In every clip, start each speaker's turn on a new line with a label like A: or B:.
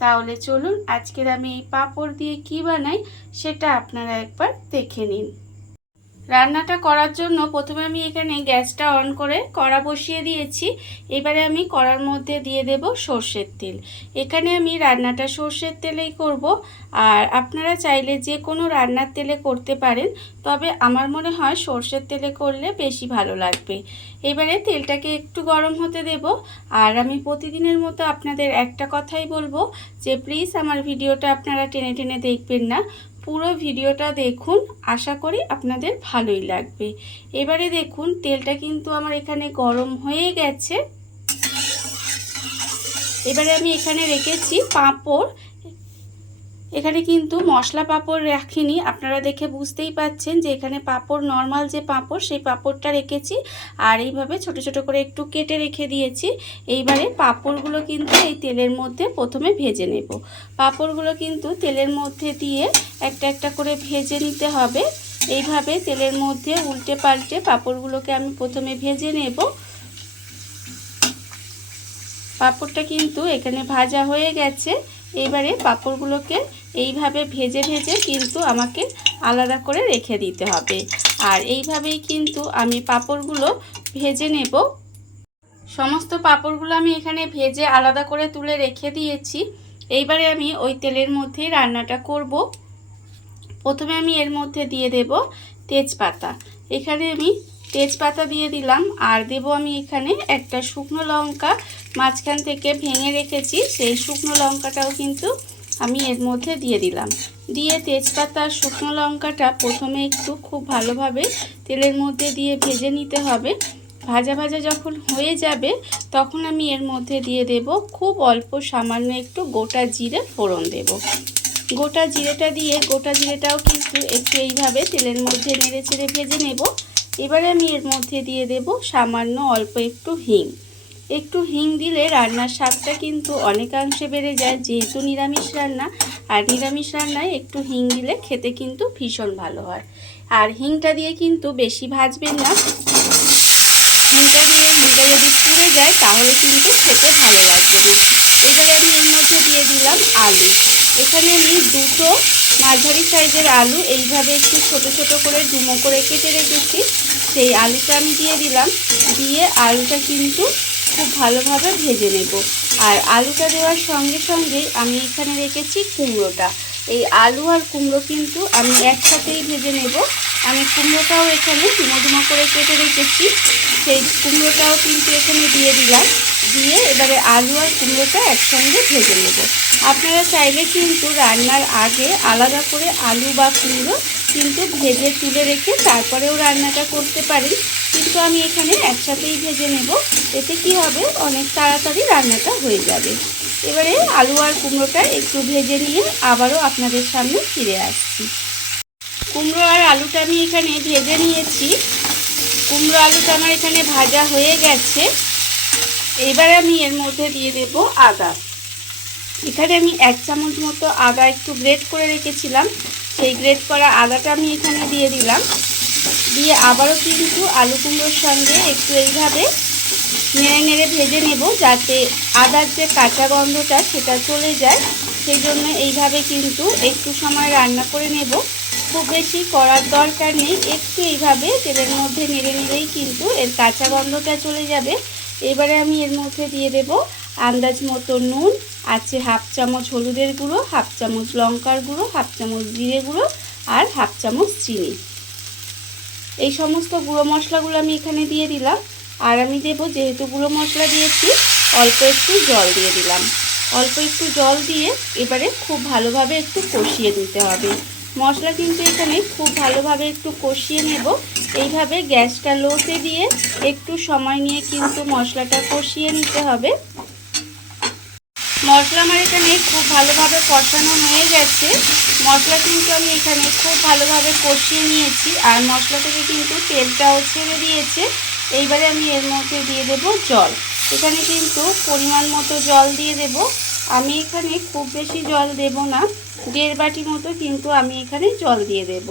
A: তাহলে চলুন আজকের আমি এই পাঁপড় দিয়ে কি বানাই সেটা আপনারা একবার দেখে নিন। রান্নাটা করার জন্য প্রথমে আমি এখানে গ্যাসটা অন করে কড়া বসিয়ে দিয়েছি। এবারে আমি কড়ার মধ্যে দিয়ে দেব সর্ষের তেল। এখানে আমি রান্নাটা সর্ষের তেলেই করব। আর আপনারা চাইলে যে কোনো রান্নার তেলে করতে পারেন, তবে আমার মনে হয় সর্ষের তেলে করলে বেশি ভালো লাগবে। এবারে তেলটাকে একটু গরম হতে দেব। আর আমি প্রতিদিনের মতো আপনাদের একটা কথাই বলব যে, প্লিজ আমার ভিডিওটা আপনারা টেনে টেনে দেখবেন না। পুরো ভিডিওটা দেখুন, আশা করি আপনাদের ভালোই লাগবে। এবারে দেখুন, তেলটা কিন্তু আমার এখানে গরম হয়ে গেছে। এবারে আমি এখানে রেখেছি পাঁপড়। এখানে কিন্তু মশলা পাঁপড় রাখিনি। আপনারা দেখে বুঝতেই পাচ্ছেন যে এখানে পাঁপড়, নর্মাল যে পাঁপড়, সেই পাঁপড়টা রেখেছি। আর এইভাবে ছোট ছোট করে একটু কেটে রেখে দিয়েছি। এইবারে পাঁপড়গুলো কিন্তু এই তেলের মধ্যে প্রথমে ভেজে নেব। পাঁপড়গুলো কিন্তু তেলের মধ্যে দিয়ে একটা একটা করে ভেজে নিতে হবে। এইভাবে তেলের মধ্যে উল্টে পাল্টে পাঁপড়গুলোকে আমি প্রথমে ভেজে নেব। পাঁপড়টা কিন্তু এখানে ভাজা হয়ে গেছে। এবারে পাঁপড়গুলোকে এইভাবে ভেজে ভেজে কিন্তু আমাকে আলাদা করে রেখে দিতে হবে। আর এইভাবেই কিন্তু আমি পাঁপড়গুলো ভেজে নেব। সমস্ত পাঁপড়গুলো আমি এখানে ভেজে আলাদা করে তুলে রেখে দিয়েছি। এইবারে আমি ওই তেলের মধ্যেই রান্নাটা করব। প্রথমে আমি এর মধ্যে দিয়ে দেব তেজপাতা। এখানে আমি তেজপাতা দিয়ে দিলাম, আর দেব আমি এখানে একটা শুকনো লঙ্কা মাঝখান থেকে ভেঙে রেখেছি, সেই শুকনো লঙ্কাটাও কিন্তু আমি এর মধ্যে দিয়ে দিলাম। দিয়ে তেজপাতা শুকনো লঙ্কাটা প্রথমে একটু খুব ভালোভাবে তেলের মধ্যে দিয়ে ভেজে নিতে হবে। ভাজা ভাজা যখন হয়ে যাবে, তখন আমি এর মধ্যে দিয়ে দেব খুব অল্প সামান্য একটু গোটা জিরে ফোড়ন দেব। গোটা জিরেটা দিয়ে, গোটা জিরেটাও কিন্তু একটু এইভাবে তেলের মধ্যে নেড়ে চেড়ে ভেজে নেব। এবারে আমি এর মধ্যে দিয়ে দেব সামান্য অল্প একটু হিং। একটু হিং দিলে রান্নার স্বাদটা কিন্তু অনেকাংশে বেড়ে যায়, যেহেতু নিরামিষ রান্না। আর নিরামিষ রান্নায় একটু হিং দিলে খেতে কিন্তু ভীষণ ভালো হয়। আর হিংটা দিয়ে কিন্তু বেশি ভাজবেন না। হিংটা দিয়ে হিংটা যদি পুড়ে যায়, তাহলে কিন্তু খেতে ভালো লাগবে না। এবারে আমি এর মধ্যে দিয়ে দিলাম আলু। এখানে আমি দুটো মাঝারি সাইজের আলু এইভাবে একটু ছোট ছোট করে ডুমো করে কেটে রেখেছি। সেই আলুটা আমি দিয়ে দিলাম। দিয়ে আলুটা কিন্তু খুব ভালোভাবে ভেজে নেব। আর আলুটা দেওয়ার সঙ্গে সঙ্গে আমি এখানে রেখেছি কুমড়োটা। এই আলু আর কুমড়ো কিন্তু আমি একসাথেই ভেজে নেব। আমি কুমড়োটাও এখানে ডুমো ডুমো করে কেটে রেখেছি। সেই কুমড়োটাও কিন্তু এখানে দিয়ে দিলাম। দিয়ে এবারে আলু আর কুমড়োটা একসঙ্গে ভেজে নেব। আপনারা চাইলে কিন্তু রান্নার আগে আলাদা করে আলু বা কুমড়ো কিন্তু ভেজে তুলে রেখে তারপরেও রান্নাটা করতে পারি। কিন্তু আমি এখানে একসাথেই ভেজে নেব। এতে কি হবে? অনেক তাড়াতাড়ি রান্নাটা হয়ে যাবে। এবারে আলু আর কুমড়োটা একটু ভেজে নিয়ে আবারও আপনাদের সামনে ফিরে আসছি। কুমড়ো আর আলুটা আমি এখানে ভেজে নিয়েছি। কুমড়ো আলুটা আমার এখানে ভাজা হয়ে গেছে। এবারে আমি এর মধ্যে দিয়ে দেব আদা। এখানে আমি এক চামচ মতো আদা একটু গ্রেট করে রেখেছিলাম। সেই গ্রেট করা আদাটা আমি এখানে দিয়ে দিলাম। দিয়ে আবারও কিন্তু আলু কুমড়োর সঙ্গে একটু এইভাবে নেড়ে নেড়ে ভেজে নেব যাতে আদার যে কাঁচা গন্ধটা সেটা চলে যায়। সেই জন্য এইভাবে কিন্তু একটু সময় রান্না করে নেব। খুব বেশি করার দরকার নেই। একটু এইভাবে তেলের মধ্যে নেড়ে নিলেই কিন্তু এর কাঁচা গন্ধটা চলে যাবে। এবারে আমি এর মধ্যে দিয়ে দেব আন্দাজ মতো নুন, আছে হাফ চামচ হলুদের গুঁড়ো, হাফ চামচ লঙ্কার গুঁড়ো, হাফ চামচ জিরে গুঁড়ো আর হাফ চামচ চিনি। এই সমস্ত গুঁড়ো মশলাগুলো আমি এখানে দিয়ে দিলাম। আর আমি দেবো যেহেতু গুঁড়ো মশলা দিয়েছি, অল্প একটু জল দিয়ে দিলাম। অল্প একটু জল দিয়ে এবারে খুব ভালোভাবে একটু কষিয়ে দিতে হবে। মশলা কিন্তু এখানে খুব ভালোভাবে একটু কষিয়ে নেব। এইভাবে গ্যাসটা লোতে দিয়ে একটু সময় নিয়ে কিন্তু মশলাটা কষিয়ে নিতে হবে। মশলা আমার এখানে খুব ভালোভাবে কষানো হয়ে গেছে। মশলা কিন্তু আমি এখানে খুব ভালোভাবে কষিয়ে নিয়েছি আর মশলা থেকে কিন্তু তেলটাও ছেড়ে দিয়েছে। এইবারে আমি এর মধ্যে দিয়ে দেব জল। এখানে কিন্তু পরিমাণ মতো জল দিয়ে দেব। আমি এখানে খুব বেশি জল দেব না। দেড় বাটি মতো কিন্তু আমি এখানে জল দিয়ে দেব।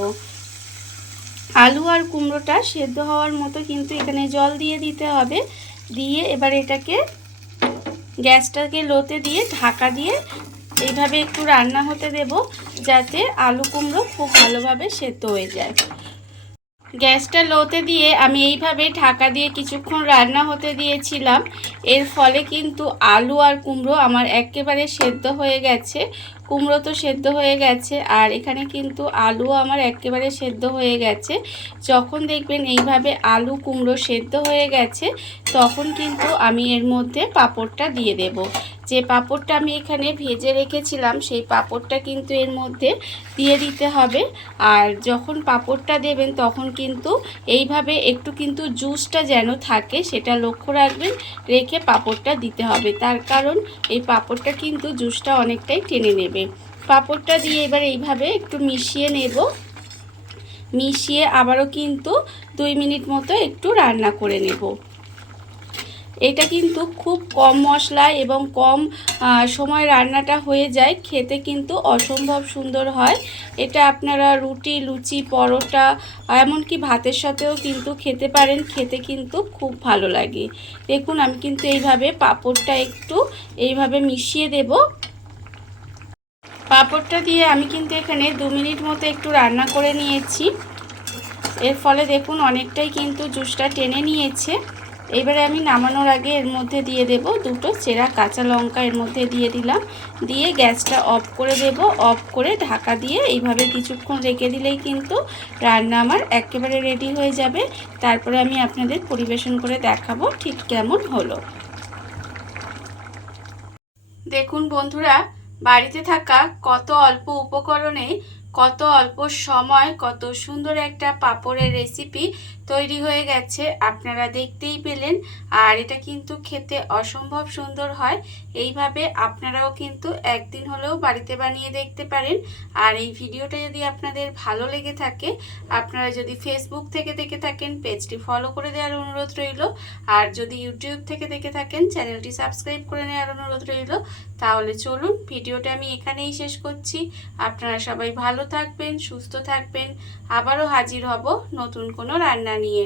A: আলু আর কুমড়োটা সেদ্ধ হওয়ার মতো কিন্তু এখানে জল দিয়ে দিতে হবে। দিয়ে এবার এটাকে গ্যাসটাকে লোতে দিয়ে ঢাকা দিয়ে এইভাবে একটু রান্না হতে দেব, যাতে আলু কুমড়ো খুব ভালোভাবে সেদ্ধ হয়ে যায়। গ্যাসটা লোতে দিয়ে আমি এইভাবে ঢাকা দিয়ে কিছুক্ষণ রান্না হতে দিয়েছিলাম। এর ফলে কিন্তু আলু আর কুমড়ো আমার একেবারে সেদ্ধ হয়ে গেছে। কুমড়ো তো সেদ্ধ হয়ে গেছে আর এখানে কিন্তু আলু আমার একেবারে সেদ্ধ হয়ে গেছে। যখন দেখবেন এইভাবে আলু কুমড়ো সেদ্ধ হয়ে গেছে, তখন কিন্তু আমি এর মধ্যে পাঁপড়টা দিয়ে দেব। যে পাঁপড়টা আমি এখানে ভেজে রেখেছিলাম, সেই পাঁপড়টা কিন্তু এর মধ্যে দিয়ে দিতে হবে। আর যখন পাঁপড়টা দেবেন, তখন কিন্তু এইভাবে একটু কিন্তু জুসটা যেন থাকে, সেটা লক্ষ্য রাখবেন, রেখে পাঁপড়টা দিতে হবে। তার কারণ এই পাঁপড়টা কিন্তু জুসটা অনেকটাই টেনে নেবে। পাঁপড়টা দিয়ে এবার এইভাবে একটু মিশিয়ে নেব। মিশিয়ে আবারও কিন্তু দুই মিনিট মতো একটু রান্না করে নেব। এটা কিন্তু খুব কম মশলা এবং কম সময় রান্নাটা হয়ে যায়। খেতে কিন্তু অসম্ভব সুন্দর হয়। এটা আপনারা রুটি, লুচি, পরোটা এমনকি ভাতের সাথেও কিন্তু খেতে পারেন। খেতে কিন্তু খুব ভালো লাগে। দেখুন, আমি কিন্তু এইভাবে পাঁপড়টা একটু এইভাবে মিশিয়ে দেব। পাঁপড়টা দিয়ে আমি কিন্তু এখানে দু মিনিট মতো একটু রান্না করে নিয়েছি। এর ফলে দেখুন, অনেকটাই কিন্তু জুসটা টেনে নিয়েছে। এবারে আমি নামানোর আগে এর মধ্যে দিয়ে দেব দুটো চেরা কাঁচা লঙ্কা এর মধ্যে দিয়ে দিলাম। দিয়ে গ্যাসটা অফ করে দেব। অফ করে ঢাকা দিয়ে এইভাবে কিছুক্ষণ রেখে দিলেই কিন্তু রান্না আমার একেবারে রেডি হয়ে যাবে। তারপরে আমি আপনাদের পরিবেশন করে দেখাবো ঠিক কেমন হলো। দেখুন বন্ধুরা, বাড়িতে থাকা কত অল্প উপকরণে, কত অল্প সময়, কত সুন্দর একটা পাপড়ের রেসিপি তৈরি হয়ে গেছে, আপনারা দেখতেই পেলেন। আর এটা কিন্তু খেতে অসম্ভব সুন্দর হয়। এইভাবে আপনারাও কিন্তু একদিন হলেও বাড়িতে বানিয়ে দেখতে পারেন। আর এই ভিডিওটা যদি আপনাদের ভালো লেগে থাকে, আপনারা যদি ফেসবুক থেকে দেখে থাকেন, পেজটি ফলো করে দেওয়ার অনুরোধ রইল। আর যদি ইউটিউব থেকে দেখে থাকেন, চ্যানেলটি সাবস্ক্রাইব করে নেওয়ার অনুরোধ রইল। তাহলে চলুন, ভিডিওটা আমি এখানেই শেষ করছি। আপনারা সবাই ভালো থাকবেন, সুস্থ থাকবেন। আবারও হাজির হব নতুন কোনো রান্না নিয়ে